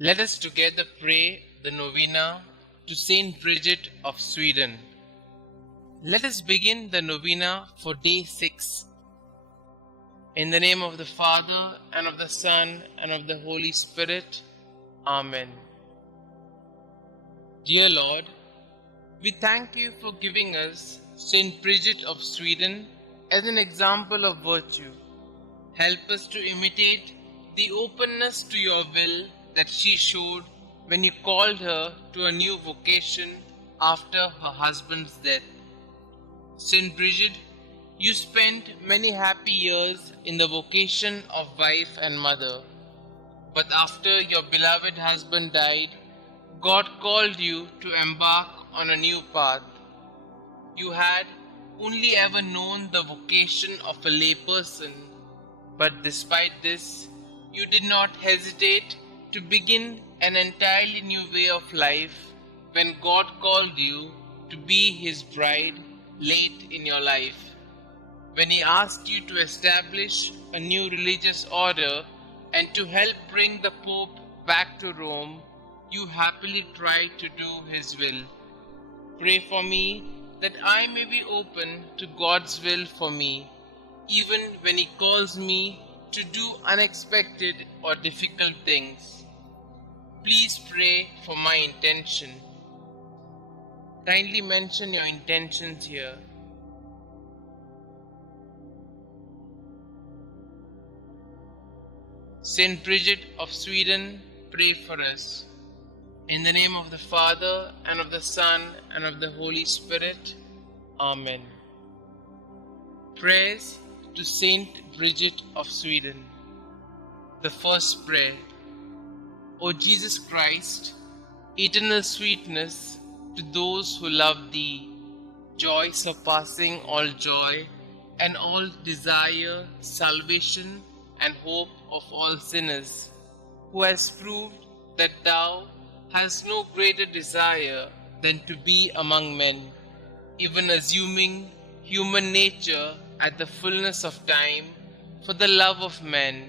Let us together pray the Novena to St Bridget of Sweden. Let us begin the Novena for day 6. In the name of the Father, and of the Son, and of the Holy Spirit. Amen. Dear Lord, we thank you for giving us St Bridget of Sweden as an example of virtue. Help us to imitate the openness to your will that she showed when you called her to a new vocation after her husband's death. St Bridget, you spent many happy years in the vocation of wife and mother, but after your beloved husband died, God called you to embark on a new path. You had only ever known the vocation of a layperson, but despite this, you did not hesitate to begin an entirely new way of life when God called you to be His bride late in your life. When He asked you to establish a new religious order and to help bring the Pope back to Rome, you happily tried to do His will. Pray for me that I may be open to God's will for me, even when He calls me to do unexpected or difficult things. Please pray for my intention. Kindly mention your intentions here. St Bridget of Sweden, pray for us. In the name of the Father, and of the Son, and of the Holy Spirit. Amen. Prayers to St Bridget of Sweden. The first prayer. O Jesus Christ, eternal sweetness to those who love Thee, joy surpassing all joy, and all desire, salvation, and hope of all sinners, who has proved that Thou hast no greater desire than to be among men, even assuming human nature at the fullness of time for the love of men.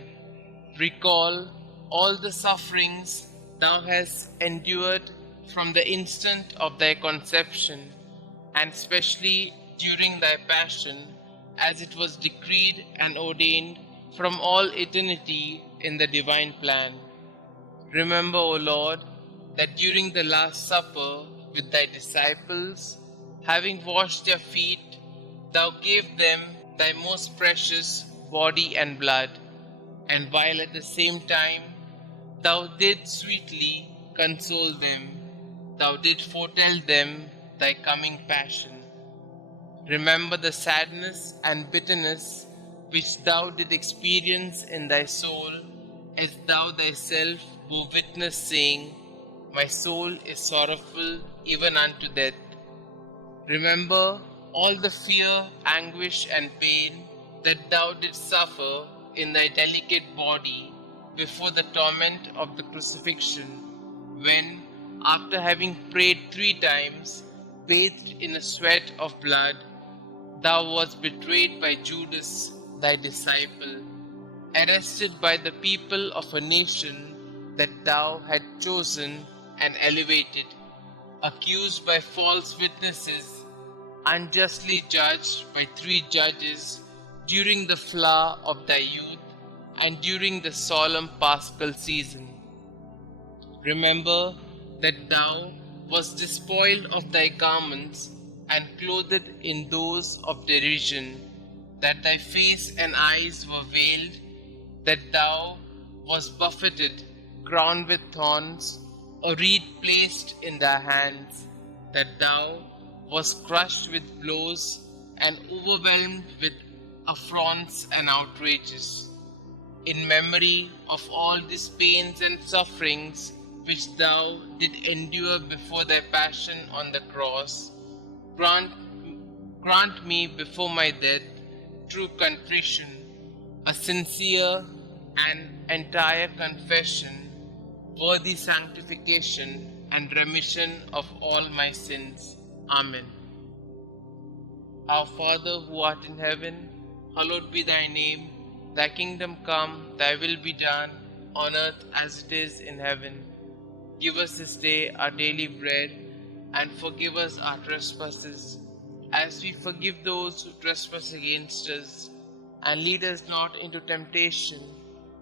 Recall all the sufferings Thou hast endured from the instant of Thy conception, and especially during Thy passion, as it was decreed and ordained from all eternity in the divine plan. Remember, O Lord, that during the Last Supper with Thy disciples, having washed their feet, Thou gave them Thy most precious body and blood, and while at the same time Thou didst sweetly console them, Thou didst foretell them Thy coming passion. Remember the sadness and bitterness which Thou didst experience in Thy soul, as Thou Thyself bore witness, saying, My soul is sorrowful even unto death. Remember all the fear, anguish, and pain that Thou didst suffer in Thy delicate body before the torment of the crucifixion, when, after having prayed 3 times, bathed in a sweat of blood, Thou wast betrayed by Judas, Thy disciple, arrested by the people of a nation that Thou had chosen and elevated, accused by false witnesses, unjustly judged by 3 judges during the flower of Thy youth and during the solemn Paschal season. Remember that Thou wast despoiled of Thy garments and clothed in those of derision, that Thy face and eyes were veiled, that Thou wast buffeted, crowned with thorns, a reed placed in Thy hands, that Thou wast crushed with blows and overwhelmed with affronts and outrages. In memory of all these pains and sufferings which Thou did endure before Thy passion on the cross, grant me before my death true contrition, a sincere and entire confession, worthy sanctification and remission of all my sins. Amen. Our Father who art in heaven, hallowed be Thy name. Thy kingdom come, Thy will be done, on earth as it is in heaven. Give us this day our daily bread, and forgive us our trespasses, as we forgive those who trespass against us. And lead us not into temptation,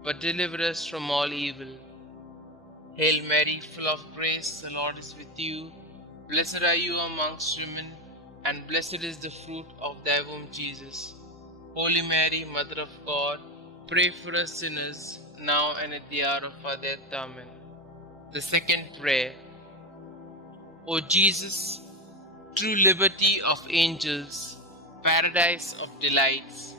but deliver us from all evil. Hail Mary, full of grace, the Lord is with you. Blessed are you amongst women, and blessed is the fruit of thy womb, Jesus. Holy Mary, Mother of God, pray for us sinners, now and at the hour of our death. Amen. The second prayer. O Jesus, true liberty of angels, paradise of delights,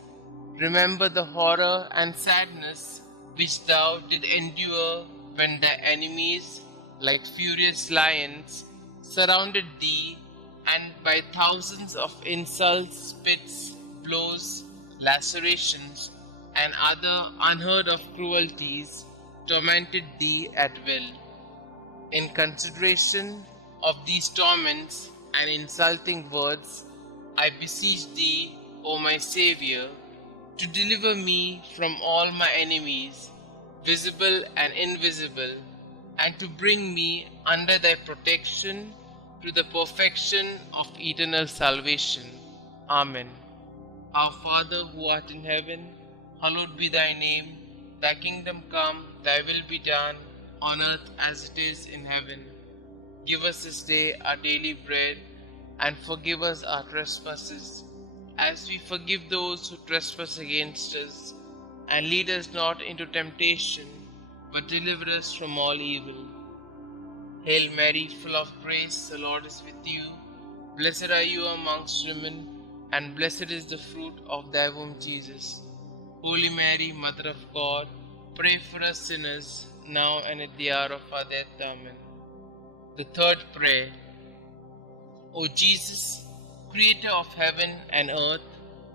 remember the horror and sadness which thou did endure when thy enemies, like furious lions, surrounded thee, and by thousands of insults, spits, blows, lacerations, and other unheard of cruelties tormented thee at will. In consideration of these torments and insulting words, I beseech thee, O my Xavier, to deliver me from all my enemies, visible and invisible, and to bring me under thy protection to the perfection of eternal salvation. Amen. Our Father who art in heaven, hallowed be thy name. Thy kingdom come, thy will be done, on earth as it is in heaven. Give us this day our daily bread, and forgive us our trespasses, as we forgive those who trespass against us. And lead us not into temptation, but deliver us from all evil. Hail Mary, full of grace, the Lord is with you. Blessed are you amongst women, and blessed is the fruit of thy womb, Jesus. Holy Mary, Mother of God, pray for us sinners, now and at the hour of our death. Amen. The third prayer. O Jesus, Creator of heaven and earth,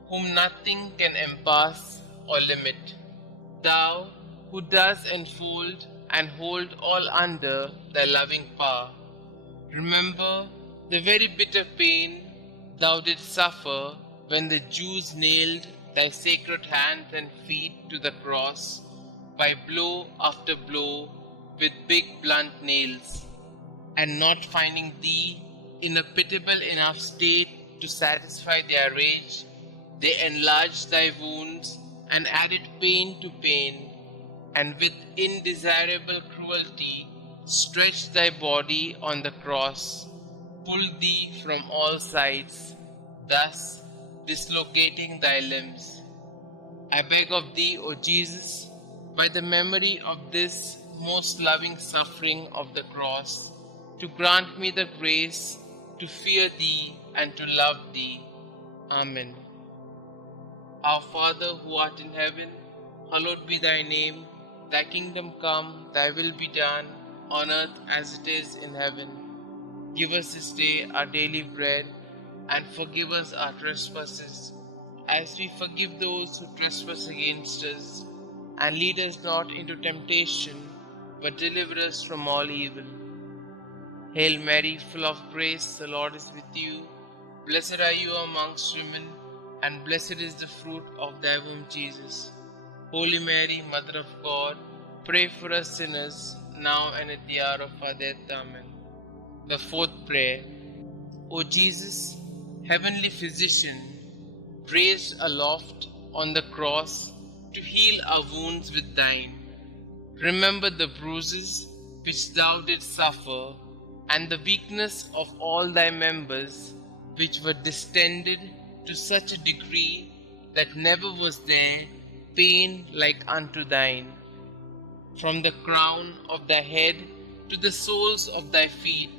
whom nothing can encompass or limit, thou who dost enfold and hold all under thy loving power, remember the very bitter pain thou didst suffer when the Jews nailed thy sacred hands and feet to the cross by blow after blow with big blunt nails, and not finding thee in a pitiable enough state to satisfy their rage, they enlarged thy wounds and added pain to pain, and with indesirable cruelty stretched thy body on the cross, pulled thee from all sides, thus dislocating thy limbs. I beg of thee, O Jesus, by the memory of this most loving suffering of the cross, to grant me the grace to fear thee and to love thee. Amen. Our Father who art in heaven, hallowed be thy name. Thy kingdom come, thy will be done, on earth as it is in heaven. Give us this day our daily bread, and forgive us our trespasses, as we forgive those who trespass against us. And lead us not into temptation, but deliver us from all evil. Hail Mary, full of grace, the Lord is with you. Blessed are you amongst women, and blessed is the fruit of thy womb, Jesus. Holy Mary, Mother of God, pray for us sinners, now and at the hour of our death. Amen. The fourth prayer. O Jesus, heavenly physician, raised aloft on the cross to heal our wounds with thine, remember the bruises which thou didst suffer, and the weakness of all thy members, which were distended to such a degree that never was there pain like unto thine. From the crown of thy head to the soles of thy feet,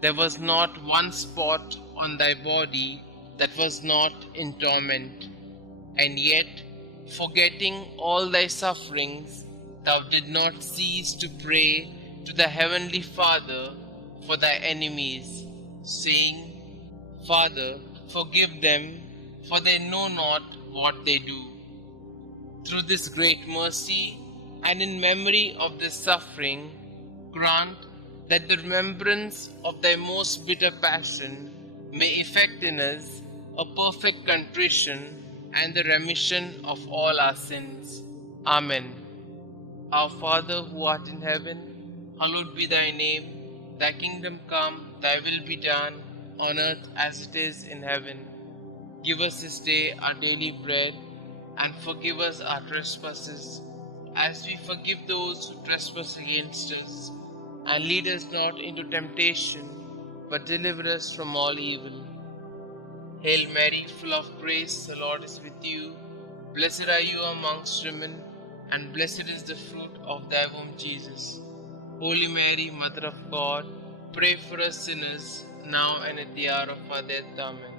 there was not one spot on thy body that was not in torment. And yet, forgetting all thy sufferings, thou did not cease to pray to the heavenly Father for thy enemies, saying, Father, forgive them, for they know not what they do. Through this great mercy, and in memory of this suffering, grant that the remembrance of thy most bitter passion may effect in us a perfect contrition and the remission of all our sins. Amen. Our Father who art in heaven, hallowed be thy name. Thy kingdom come, thy will be done, on earth as it is in heaven. Give us this day our daily bread, and forgive us our trespasses, as we forgive those who trespass against us. And lead us not into temptation, but deliver us from all evil. Hail Mary, full of grace, the Lord is with you. Blessed are you amongst women, and blessed is the fruit of thy womb, Jesus. Holy Mary, Mother of God, pray for us sinners, now and at the hour of our death. Amen.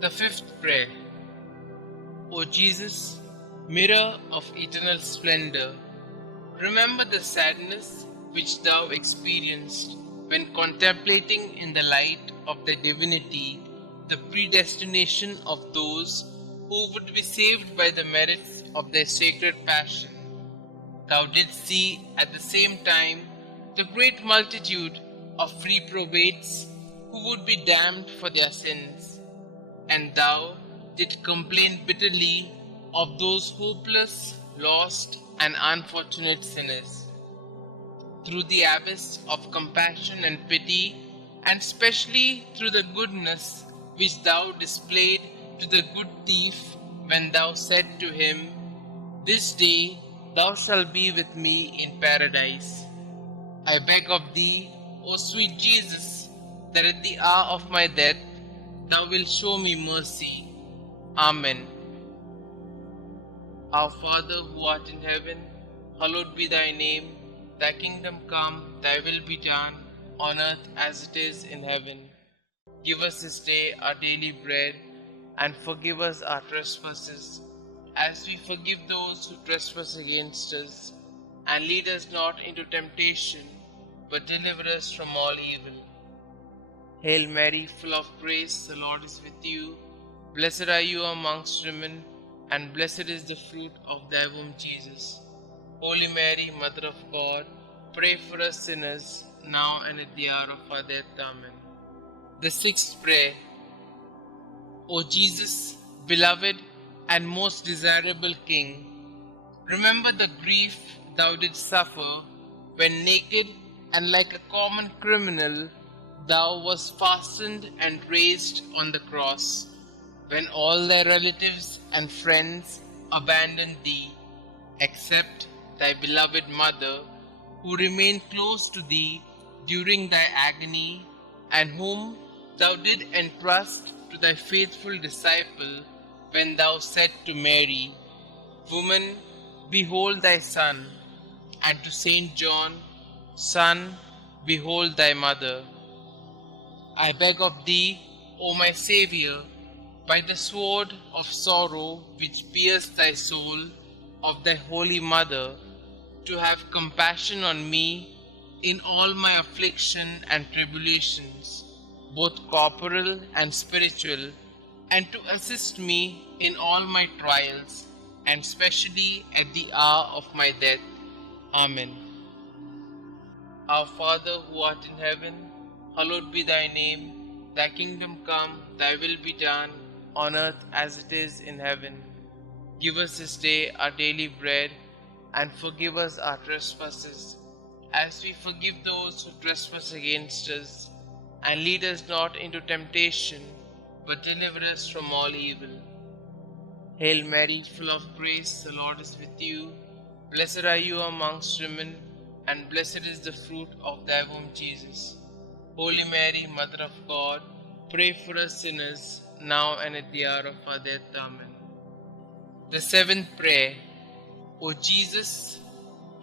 The fifth prayer. O Jesus, mirror of eternal splendor, remember the sadness which thou experienced when contemplating in the light of thy divinity the predestination of those who would be saved by the merits of their sacred passion. Thou didst see at the same time the great multitude of reprobates who would be damned for their sins, and thou didst complain bitterly of those hopeless, lost, and unfortunate sinners. Through the abyss of compassion and pity, and specially through the goodness which thou displayed to the good thief when thou said to him, "This day thou shalt be with me in paradise," I beg of thee, O sweet Jesus, that at the hour of my death thou wilt show me mercy. Amen. Our Father who art in heaven, hallowed be thy name. Thy kingdom come, thy will be done, on earth as it is in heaven. Give us this day our daily bread, and forgive us our trespasses, as we forgive those who trespass against us. And lead us not into temptation, but deliver us from all evil. Hail Mary, full of grace, the Lord is with you. Blessed are you amongst women, and blessed is the fruit of thy womb, Jesus. Holy Mary, Mother of God, pray for us sinners, now and at the hour of our death. Amen. The sixth prayer. O Jesus, beloved and most desirable King, remember the grief thou didst suffer when naked and like a common criminal thou wast fastened and raised on the cross, when all thy relatives and friends abandoned thee, except thy beloved mother, who remained close to thee during thy agony, and whom thou did entrust to thy faithful disciple when thou said to Mary, "Woman, behold thy son," and to Saint John, "Son, behold thy mother." I beg of thee, O my Xavier, by the sword of sorrow which pierced thy soul, of thy holy mother, to have compassion on me in all my affliction and tribulations, both corporal and spiritual, and to assist me in all my trials, and specially at the hour of my death. Amen. Our Father who art in heaven, hallowed be thy name. Thy kingdom come, thy will be done, on earth as it is in heaven. Give us this day our daily bread, and forgive us our trespasses, as we forgive those who trespass against us. And lead us not into temptation, but deliver us from all evil. Hail Mary, full of grace, the Lord is with you. Blessed are you amongst women, and blessed is the fruit of thy womb, Jesus. Holy Mary, Mother of God, pray for us sinners, now and at the hour of our death. Amen. The seventh prayer. O Jesus,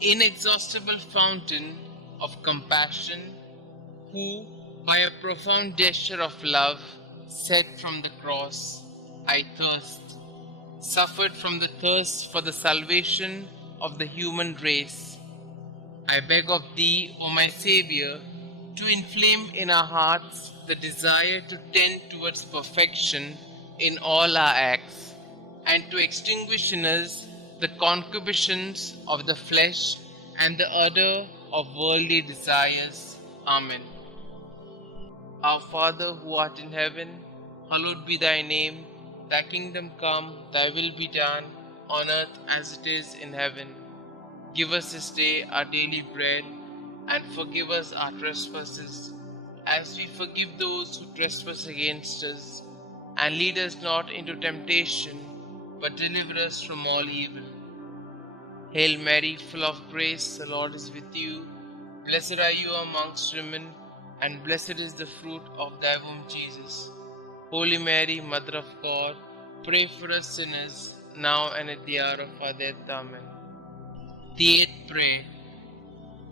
inexhaustible fountain of compassion, who, by a profound gesture of love, said from the cross, "I thirst," suffered from the thirst for the salvation of the human race. I beg of thee, O my Xavier, to inflame in our hearts the desire to tend towards perfection in all our acts, and to extinguish in us the concupiscence of the flesh and the ardor of worldly desires. Amen. Our Father who art in heaven, hallowed be thy name. Thy kingdom come, thy will be done, on earth as it is in heaven. Give us this day our daily bread, and forgive us our trespasses, as we forgive those who trespass against us. And lead us not into temptation, but deliver us from all evil. Hail Mary, full of grace, the Lord is with you. Blessed are you amongst women, and blessed is the fruit of thy womb, Jesus. Holy Mary, Mother of God, pray for us sinners, now and at the hour of our death. Amen. The eighth prayer.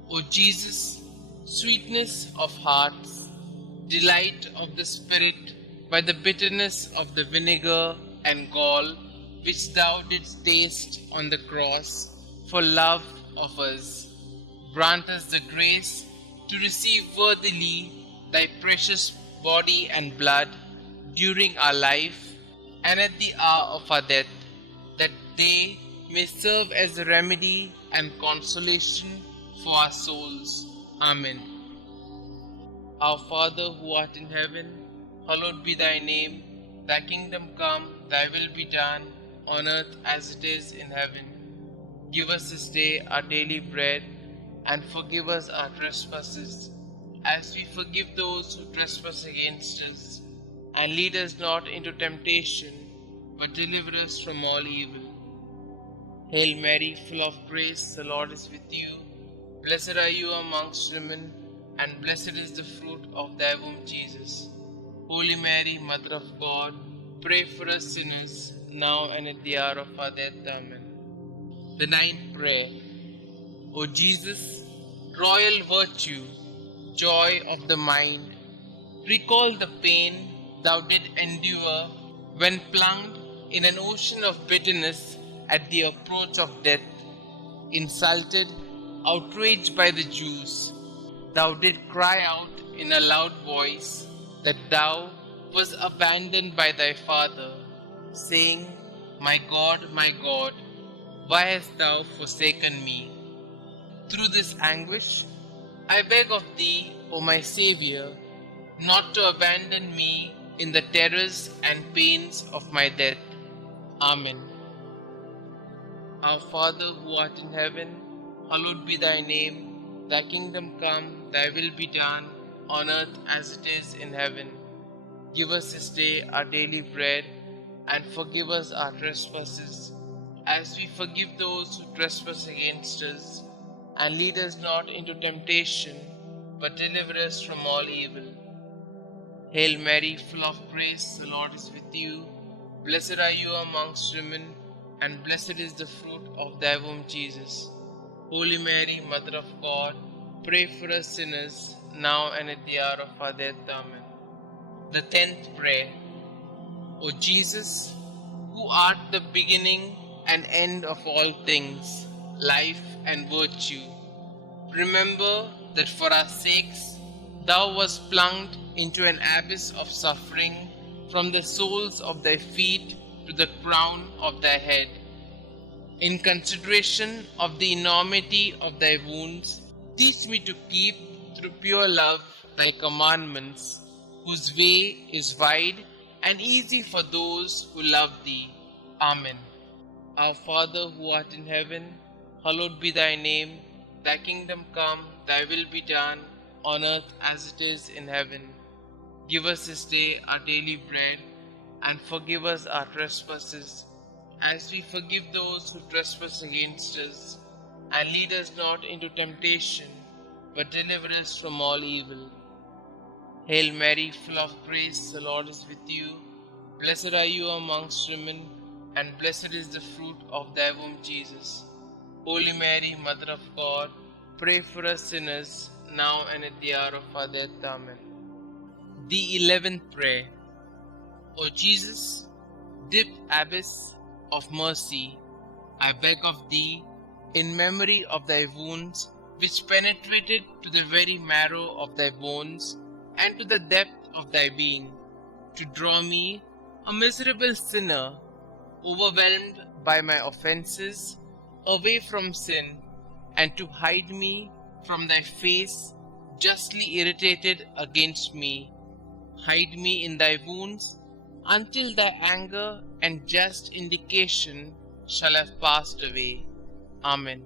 O Jesus, sweetness of hearts, delight of the Spirit, by the bitterness of the vinegar and gall which thou didst taste on the cross for love of us, grant us the grace to receive worthily thy precious body and blood during our life and at the hour of our death, that they may serve as a remedy and consolation for our souls. Amen. Our Father who art in heaven, hallowed be thy name. Thy kingdom come, thy will be done, on earth as it is in heaven. Give us this day our daily bread, and forgive us our trespasses, as we forgive those who trespass against us. And lead us not into temptation, but deliver us from all evil. Hail Mary, full of grace, the Lord is with you. Blessed are you amongst women, and blessed is the fruit of thy womb, Jesus. Holy Mary, Mother of God, pray for us sinners, now and at the hour of our death. Amen. The ninth prayer. O Jesus, royal virtue, joy of the mind, recall the pain thou did endure when plunged in an ocean of bitterness at the approach of death, insulted, outraged by the Jews. Thou did cry out in a loud voice that thou wast abandoned by thy Father, saying, my God, why hast thou forsaken me? Through this anguish, I beg of thee, O my Xavier, not to abandon me in the terrors and pains of my death. Amen. Our Father who art in heaven, hallowed be thy name. Thy kingdom come, thy will be done, on earth as it is in heaven. Give us this day our daily bread, and forgive us our trespasses, as we forgive those who trespass against us. And lead us not into temptation, but deliver us from all evil. Hail Mary, full of grace, the Lord is with you. Blessed are you amongst women, and blessed is the fruit of thy womb, Jesus. Holy Mary, Mother of God, pray for us sinners, now and at the hour of our death. Amen. The 10th prayer. O Jesus, who art the beginning and end of all things, life and virtue, remember that for our sakes thou wast plunged into an abyss of suffering, from the soles of thy feet to the crown of thy head. In consideration of the enormity of thy wounds, teach me to keep through pure love thy commandments, whose way is wide and easy for those who love thee. Amen. Our Father who art in heaven, hallowed be thy name. Thy kingdom come, thy will be done, on earth as it is in heaven. Give us this day our daily bread, and forgive us our trespasses, as we forgive those who trespass against us. And lead us not into temptation, but deliver us from all evil. Hail Mary, full of grace, the Lord is with you. Blessed are you amongst women, and blessed is the fruit of thy womb, Jesus. Holy Mary, Mother of God, pray for us sinners, now and at the hour of our death. Amen. The 11th prayer. O Jesus, deep abyss of mercy, I beg of thee, in memory of thy wounds, which penetrated to the very marrow of thy bones and to the depth of thy being, to draw me, a miserable sinner, overwhelmed by my offenses, away from sin, and to hide me from thy face, justly irritated against me. Hide me in thy wounds, until thy anger and just indication shall have passed away. Amen.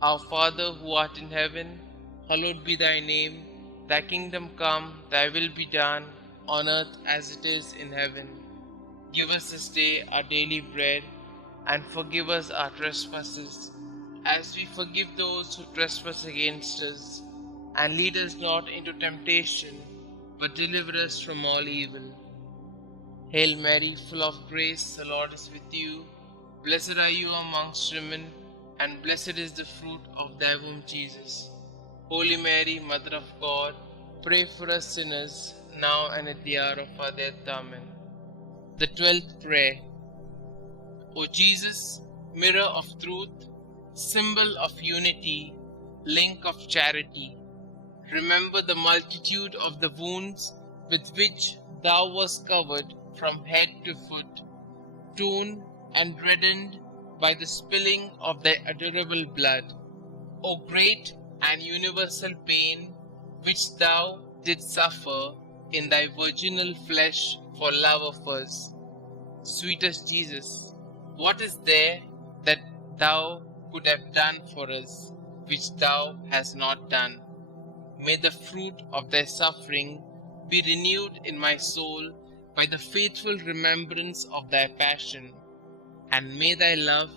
Our Father who art in heaven, hallowed be thy name. Thy kingdom come, thy will be done, on earth as it is in heaven. Give us this day our daily bread, and forgive us our trespasses, as we forgive those who trespass against us. And lead us not into temptation, but deliver us from all evil. Hail Mary, full of grace, the Lord is with you. Blessed are you amongst women, and blessed is the fruit of thy womb, Jesus. Holy Mary, Mother of God, pray for us sinners, now and at the hour of our death. Amen. The 12th prayer. O Jesus, mirror of truth, symbol of unity, link of charity, remember the multitude of the wounds with which thou wast covered from head to foot, torn and reddened by the spilling of thy adorable blood. O great and universal pain which thou didst suffer in thy virginal flesh for love of us. Sweetest Jesus, what is there that thou could have done for us, which thou hast not done? May the fruit of thy suffering be renewed in my soul by the faithful remembrance of thy passion, and may thy love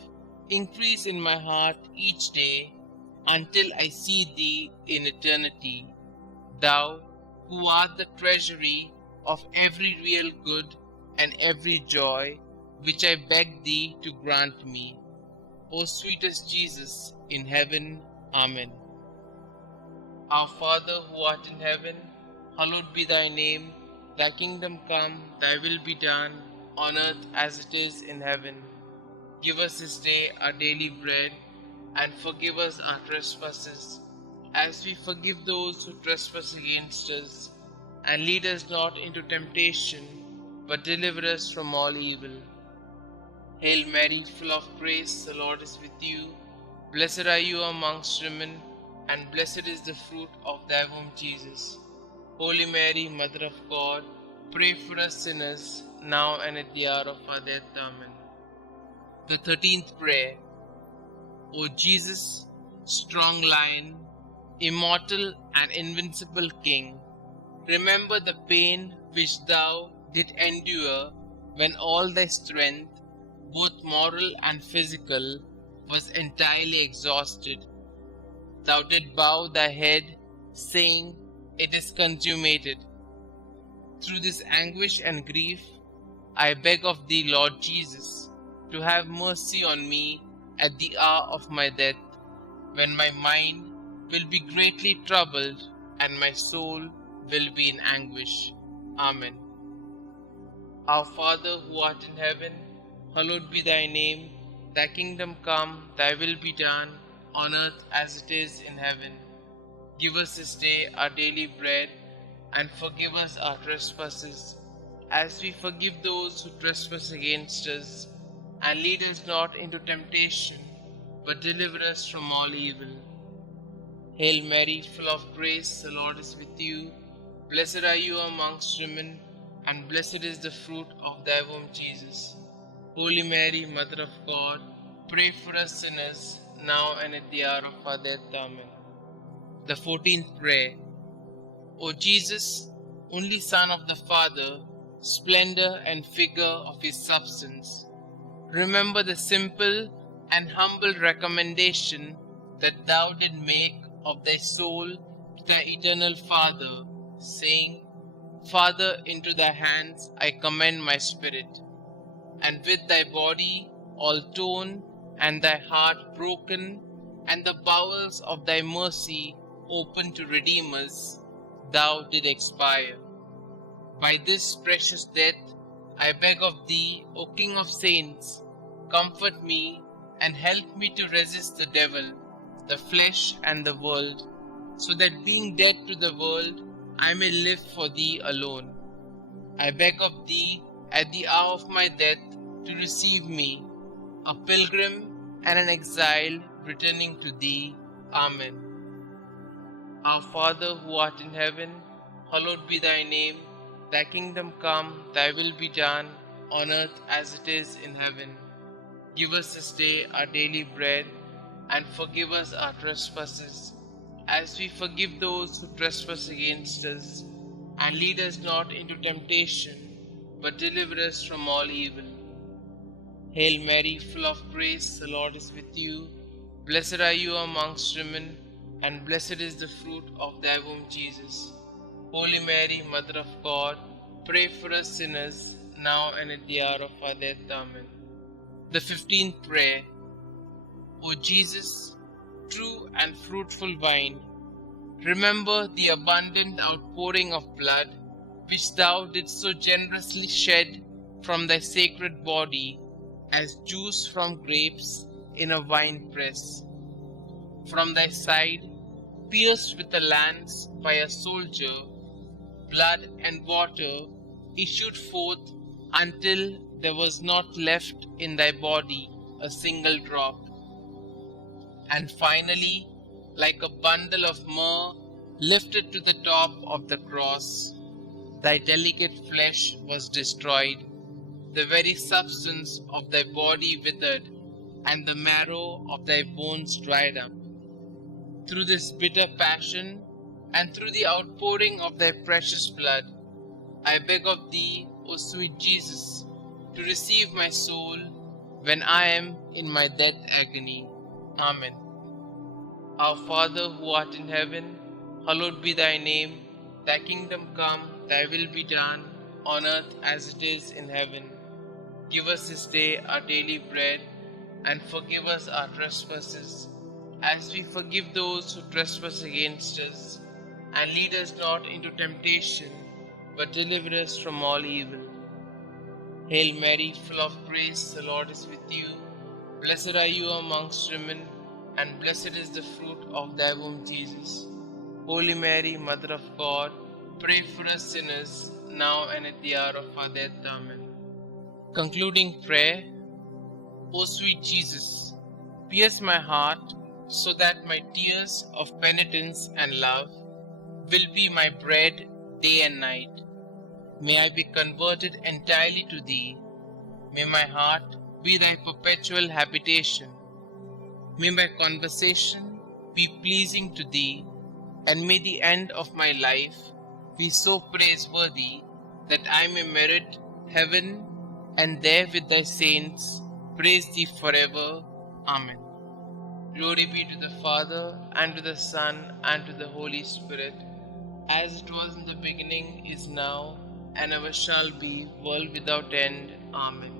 increase in my heart each day until I see thee in eternity, thou who art the treasury of every real good and every joy, which I beg thee to grant me. O sweetest Jesus in heaven. Amen. Our Father who art in heaven, hallowed be thy name. Thy kingdom come, thy will be done, on earth as it is in heaven. Give us this day our daily bread, and forgive us our trespasses, as we forgive those who trespass against us. And lead us not into temptation, but deliver us from all evil. Hail Mary, full of grace, the Lord is with you. Blessed are you amongst women, and blessed is the fruit of thy womb, Jesus. Holy Mary, Mother of God, pray for us sinners, now and at the hour of our death. Amen. The 13th prayer. O Jesus, strong Lion, immortal and invincible King, remember the pain which thou didst endure when all thy strength, both moral and physical, was entirely exhausted. Thou didst bow thy head, saying, "It is consummated." Through this anguish and grief, I beg of thee, Lord Jesus, to have mercy on me at the hour of my death, when my mind will be greatly troubled and my soul will be in anguish. Amen. Our Father who art in heaven, hallowed be thy name. Thy kingdom come, thy will be done, on earth as it is in heaven. Give us this day our daily bread, and forgive us our trespasses, as we forgive those who trespass against us. And lead us not into temptation, but deliver us from all evil. Hail Mary, full of grace, the Lord is with you. Blessed are you amongst women, and blessed is the fruit of thy womb, Jesus. Holy Mary, Mother of God, pray for us sinners, now and at the hour of our death. Amen. The 14th prayer. O Jesus, only Son of the Father, splendor and figure of his substance, remember the simple and humble recommendation that thou didst make of thy soul to thy eternal Father, saying, "Father, into thy hands I commend my spirit." And with thy body all torn, and thy heart broken, and the bowels of thy mercy open to redeem us, thou did expire. By this precious death, I beg of thee, O King of saints, comfort me and help me to resist the devil, the flesh, and the world, so that being dead to the world, I may live for thee alone. I beg of thee, at the hour of my death, to receive me, a pilgrim and an exile returning to thee. Amen. Our Father who art in heaven, hallowed be thy name. Thy kingdom come, thy will be done, on earth as it is in heaven. Give us this day our daily bread, and forgive us our trespasses, as we forgive those who trespass against us. And lead us not into temptation, but deliver us from all evil. Hail Mary, full of grace, the Lord is with you. Blessed are you amongst women, and blessed is the fruit of thy womb, Jesus. Holy Mary, Mother of God, pray for us sinners, now and at the hour of our death. Amen. The 15th prayer. O Jesus, true and fruitful vine, remember the abundant outpouring of blood which thou didst so generously shed from thy sacred body as juice from grapes in a wine press. From thy side, pierced with a lance by a soldier, blood and water issued forth until there was not left in thy body a single drop. And finally, like a bundle of myrrh lifted to the top of the cross, thy delicate flesh was destroyed, the very substance of thy body withered, and the marrow of thy bones dried up. Through this bitter passion, and through the outpouring of thy precious blood, I beg of thee, O sweet Jesus, to receive my soul when I am in my death agony. Amen. Our Father who art in heaven, hallowed be thy name. Thy kingdom come, thy will be done, on earth as it is in heaven. Give us this day our daily bread, and forgive us our trespasses, as we forgive those who trespass against us. And lead us not into temptation, but deliver us from all evil. Hail Mary, full of grace, the Lord is with you. Blessed are you amongst women, and blessed is the fruit of thy womb, Jesus. Holy Mary, Mother of God, pray for us sinners, now and at the hour of our death. Amen. Concluding prayer. O sweet Jesus, pierce my heart so that my tears of penitence and love will be my bread day and night. May I be converted entirely to thee. May my heart be thy perpetual habitation. May my conversation be pleasing to thee, and may the end of my life be so praiseworthy that I may merit heaven, and there with thy saints praise thee forever. Amen. Glory be to the Father, and to the Son, and to the Holy Spirit, as it was in the beginning, is now, and ever shall be, world without end. Amen.